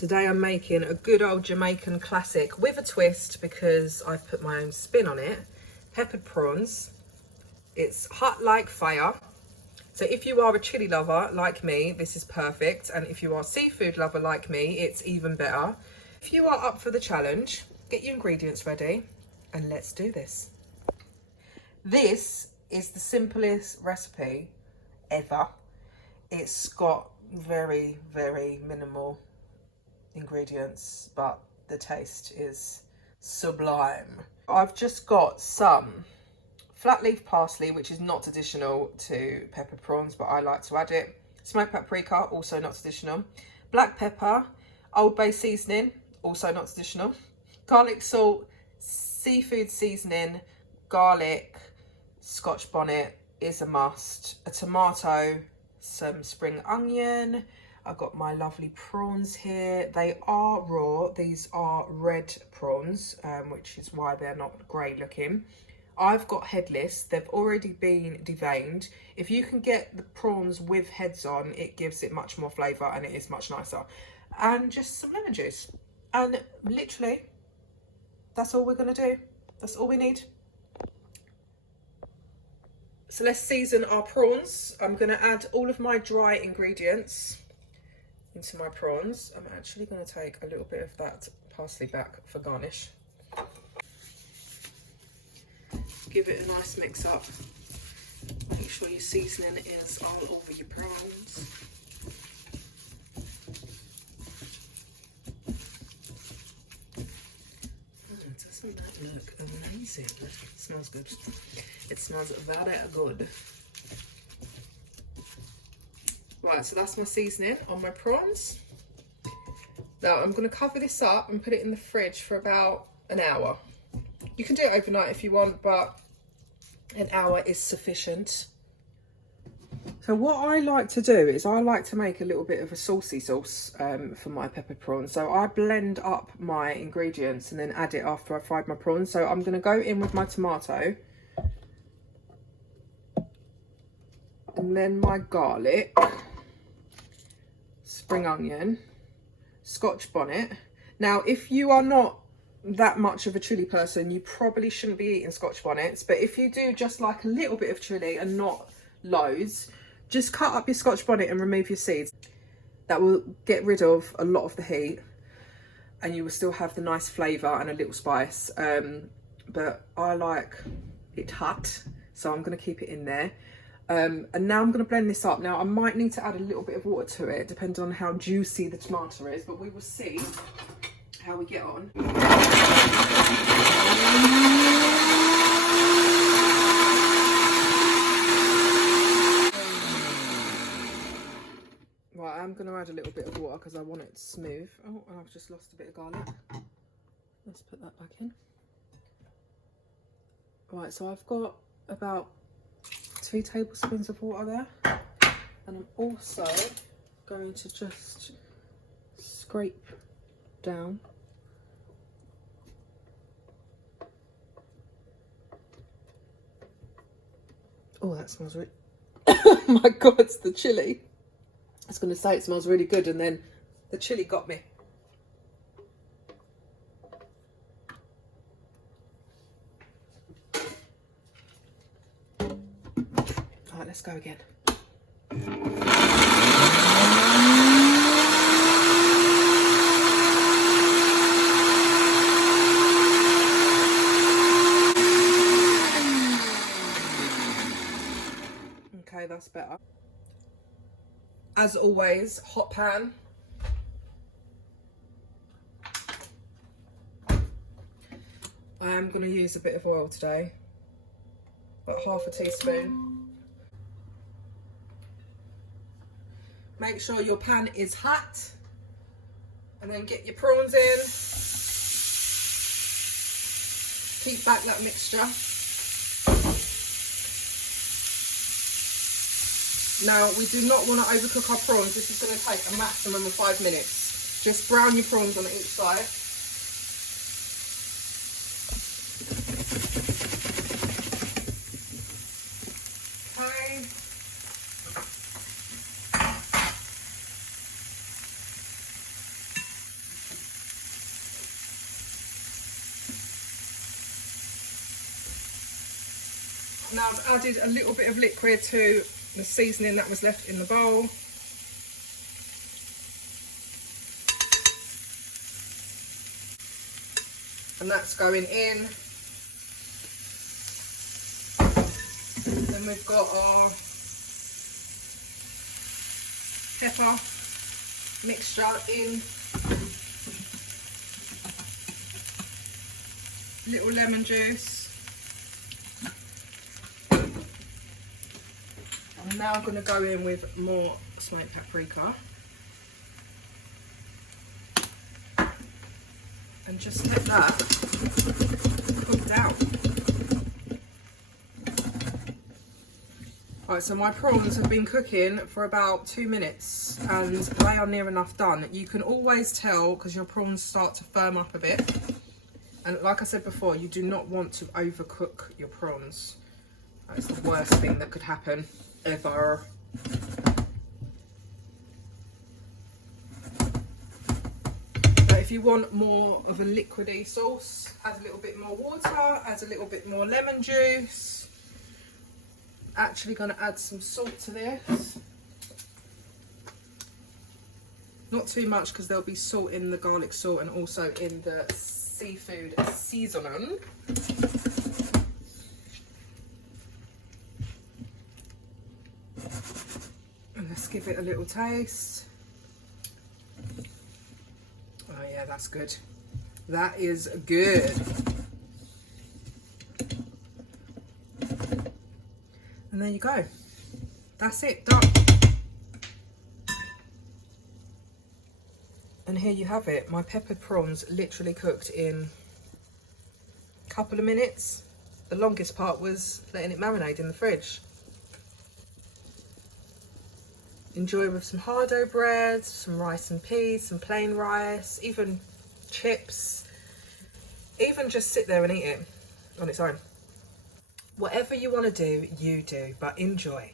Today I'm making a good old Jamaican classic with a twist because I've put my own spin on it. Peppered prawns. It's hot like fire. So if you are a chili lover like me, this is perfect. And if you are a seafood lover like me, it's even better. If you are up for the challenge, get your ingredients ready and let's do this. This is the simplest recipe ever. It's got very, very minimal ingredients, but the taste is sublime. I've just got some flat leaf parsley, which is not traditional to peppered prawns, but I like to add it. Smoked paprika, also not traditional. Black pepper, Old Bay seasoning, also not traditional. Garlic salt, seafood seasoning, garlic, scotch bonnet is a must. A tomato, some spring onion. I've got my lovely prawns here. They are raw. These are red prawns, which is why they're not grey looking. I've got headless. They've already been deveined. If you can get the prawns with heads on, it gives it much more flavour and it is much nicer. And just some lemon juice. And literally, that's all we're going to do. That's all we need. So let's season our prawns. I'm going to add all of my dry ingredients into my prawns. I'm actually going to take a little bit of that parsley back for garnish. Give it a nice mix up. Make sure your seasoning is all over your prawns. Doesn't that look amazing? It smells good. It smells very good. Right, so that's my seasoning on my prawns. Now I'm going to cover this up and put it in the fridge for about an hour. You can do it overnight if you want, but an hour is sufficient. So what I like to do is I like to make a little bit of a saucy sauce for my peppered prawns. So I blend up my ingredients and then add it after I fried my prawns. So I'm going to go in with my tomato. And then my garlic, spring onion, scotch bonnet. Now, if you are not that much of a chili person, you probably shouldn't be eating scotch bonnets. But if you do just like a little bit of chili and not loads, just cut up your scotch bonnet and remove your seeds. That will get rid of a lot of the heat and you will still have the nice flavour and a little spice. But I like it hot, so I'm going to keep it in there. And now I'm going to blend this up. Now I might need to add a little bit of water to it, depending on how juicy the tomato is, but we will see how we get on. Right, I'm going to add a little bit of water because I want it smooth. Oh, and I've just lost a bit of garlic. Let's put that back in. Right, so I've got about 2 tablespoons of water there, and I'm also going to just scrape down. Oh, that smells really oh my god, it's the chili. I was going to say it smells really good and then the chili got me. Alright, let's go again. Okay, that's better. As always, hot pan. I am going to use a bit of oil today, about half a teaspoon. Make sure your pan is hot and then get your prawns in. Keep back that mixture. Now, we do not want to overcook our prawns. This is going to take a maximum of 5 minutes. Just brown your prawns on each side. Okay. Now I've added a little bit of liquid to the seasoning that was left in the bowl. And that's going in. Then we've got our pepper mixture in. Little lemon juice. I'm now going to go in with more smoked paprika. And just let that cook down. Right, so my prawns have been cooking for about 2 minutes and they are near enough done. You can always tell because your prawns start to firm up a bit. And like I said before, you do not want to overcook your prawns. That's the worst thing that could happen ever. If you want more of a liquidy sauce, add a little bit more water, add a little bit more lemon juice. Actually going to add some salt to this. Not too much because there'll be salt in the garlic salt and also in the seafood seasoning. And let's give it a little taste. Oh yeah, that's good. That is good. And there you go. That's it, done. And here you have it. My peppered prawns literally cooked in a couple of minutes. The longest part was letting it marinate in the fridge. Enjoy with some hardo bread, some rice and peas, some plain rice, even chips. Even just sit there and eat it on its own. Whatever you want to do, you do, but enjoy.